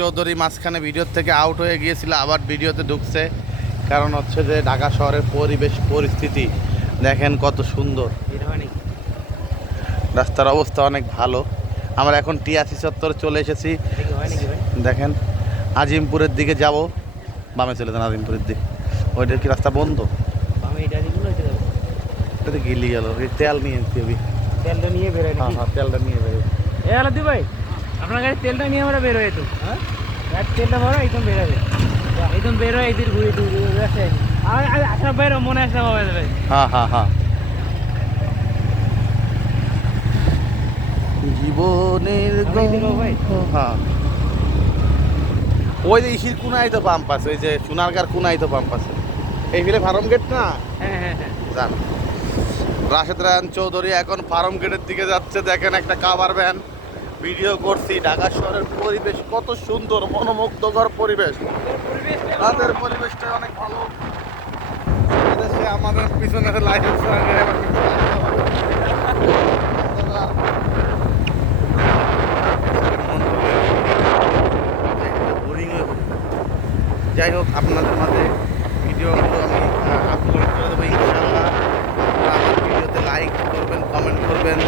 চৌধুরী মাঝখানে ভিডিও থেকে আউট হয়ে গিয়েছিল, আবার ভিডিওতে ঢুকছে। কারণ হচ্ছে যে ঢাকা শহরের পরিবেশ পরিস্থিতি দেখেন কত সুন্দর, রাস্তার অবস্থা অনেক ভালো। আমরা এখন টিআরসি চত্বরে চলে এসেছি। দেখেন আজিমপুরের দিকে যাব, বামে চলে যান আজিমপুরের দিকে। ওইটা কি রাস্তা বন্ধ? এটা গিলি গেল, তেল নিয়ে তেলটা নিয়ে বেরোয় নাকি? হ্যাঁ তেলটা নিয়ে বেরোয়। এ আলাদি ভাই, আপনার গাড়ি তেলটা নিয়ে আমরা বেরোয় তো, হ্যাঁ তেলটা ভরো একদম বেরোবে, একদম বেরোয় এদিকে ঘুরে ঘুরে আসে। আশা বাইরে মনে আসা হবে ভাই। হ্যাঁ হ্যাঁ হ্যাঁ, জীবনের ভাই হ্যাঁ, ওই যে ইসির কোনায় তো পাম্প আছে, ওই যে সোনারগার কোনায় তো পাম্প আছে। এই ফিরে ফার্ম গেট না? হ্যাঁ হ্যাঁ হ্যাঁ, জান রাশেদ রায়হান চৌধুরী এখন ফার্ম গেটের দিকে যাচ্ছে। দেখেন একটা কাভার ভ্যান, ভিডিও করছি। ঢাকা শহরের পরিবেশ কত সুন্দর, মনোমুগ্ধকর পরিবেশ। রাতের পরিবেশটা অনেক ভালো। এদেশে আমাদের পিছনে লাইসেন্স যাই হোক, আপনাদের মাঝে ভিডিওগুলো আমি আপলোড করে দেবো ইনশাআল্লাহ। আমার ভিডিওতে লাইক করবেন, কমেন্ট করবেন।